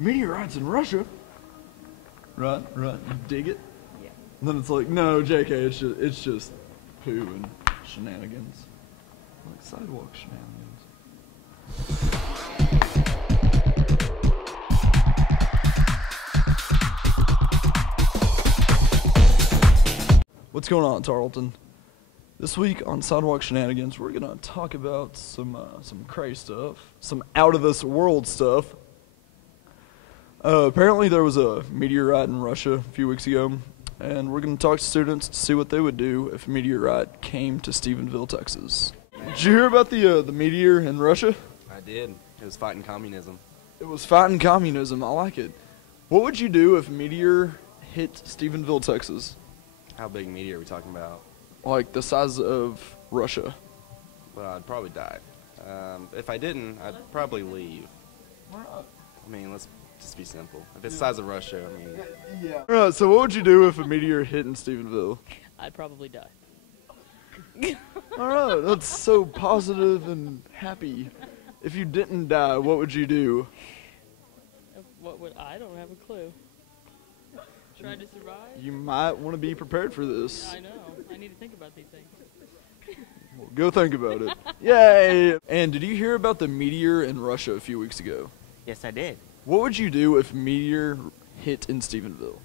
meteorites in Russia. Right. You dig it? Yeah. And then it's like, no, JK, it's just poo and shenanigans. Like sidewalk shenanigans. What's going on, Tarleton? This week on Sidewalk Shenanigans, we're gonna talk about some crazy stuff, some out of this world stuff. Apparently, there was a meteorite in Russia a few weeks ago, and we're gonna talk to students to see what they would do if a meteorite came to Stephenville, Texas. Did you hear about the meteor in Russia? I did. It was fighting communism. It was fighting communism. I like it. What would you do if a meteor hit Stephenville, Texas? How big meteor are we talking about? Like the size of Russia. Well, I'd probably die. If I didn't, I'd probably leave. Why not? I mean, let's just be simple. If it's the size of Russia, I mean... Yeah. Alright, so what would you do if a meteor hit in Stephenville? I'd probably die. Alright, that's so positive and happy. If you didn't die, what would you do? I don't have a clue. Try to survive? You might want to be prepared for this. I know. I need to think about these things. Well, go think about it. Yay! And did you hear about the meteor in Russia a few weeks ago? Yes, I did. What would you do if a meteor hit in Stephenville?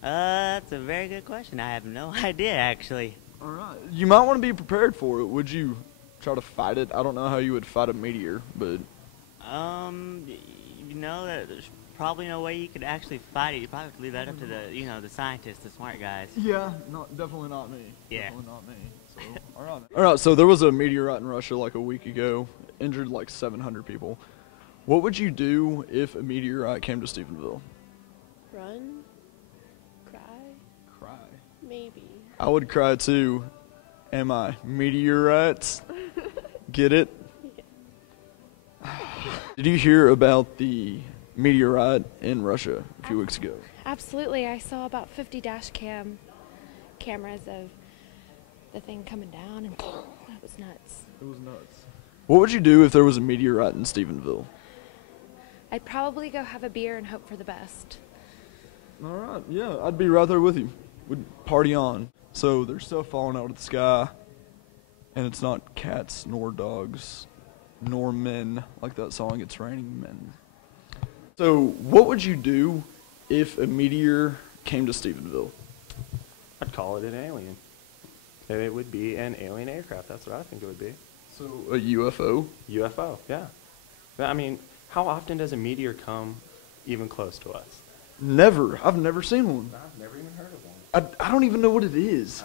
That's a very good question. I have no idea, actually. Alright. You might want to be prepared for it. Would you try to fight it? I don't know how you would fight a meteor, but... You know, there's probably no way you could actually fight it. You probably have to leave that up to the scientists, the smart guys. Yeah, definitely not me. Yeah. Definitely not me. So, alright, so there was a meteorite in Russia like a week ago, injured like 700 people. What would you do if a meteorite came to Stephenville? Run? Cry? Cry. Maybe. I would cry too. Am I? Meteorites? Get it? Yeah. Did you hear about the meteorite in Russia a few weeks ago? Absolutely. I saw about 50 dash cameras of the thing coming down, and that was nuts. It was nuts. What would you do if there was a meteorite in Stephenville? I'd probably go have a beer and hope for the best. All right, yeah, I'd be right there with you. We'd party on. So there's stuff falling out of the sky, and it's not cats nor dogs nor men, like that song, It's Raining Men. So what would you do if a meteor came to Stephenville? I'd call it an alien. It would be an alien aircraft. That's what I think it would be. So a UFO? UFO, yeah. I mean, how often does a meteor come even close to us? Never. I've never seen one. I've never even heard of one. I don't even know what it is.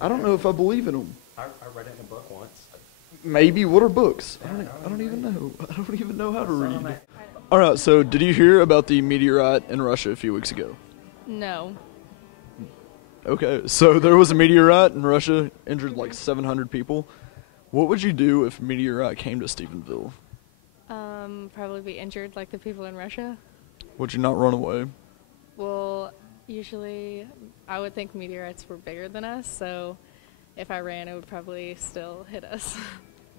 I don't know if I believe in them. I read it in a book once. Maybe. What are books? I don't even know. I don't even know how to read. All right, so did you hear about the meteorite in Russia a few weeks ago? No. Okay, so there was a meteorite in Russia, injured like 700 people. What would you do if a meteorite came to Stephenville? Probably be injured like the people in Russia. Would you not run away? Well, usually I would think meteorites were bigger than us, so if I ran, it would probably still hit us.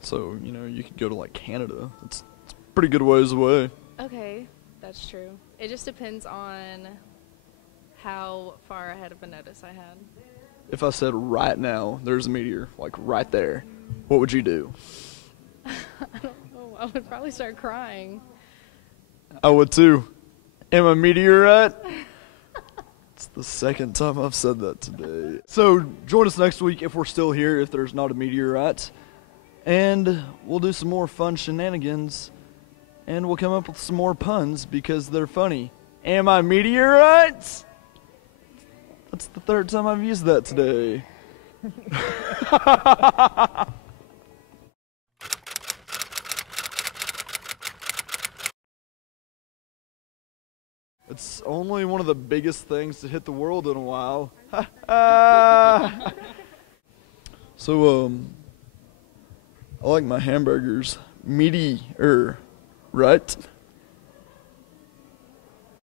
So, you could go to like Canada. It's a pretty good ways away. Okay, that's true. It just depends on how far ahead of a notice I had. If I said right now, there's a meteor, like right there, what would you do? I don't know. I would probably start crying. I would too. Am I meteorite? It's the second time I've said that today. So join us next week if we're still here, if there's not a meteorite. And we'll do some more fun shenanigans. And we'll come up with some more puns because they're funny. Am I meteorites? That's the third time I've used that today. It's only one of the biggest things to hit the world in a while. So, I like my hamburgers meaty-er, right?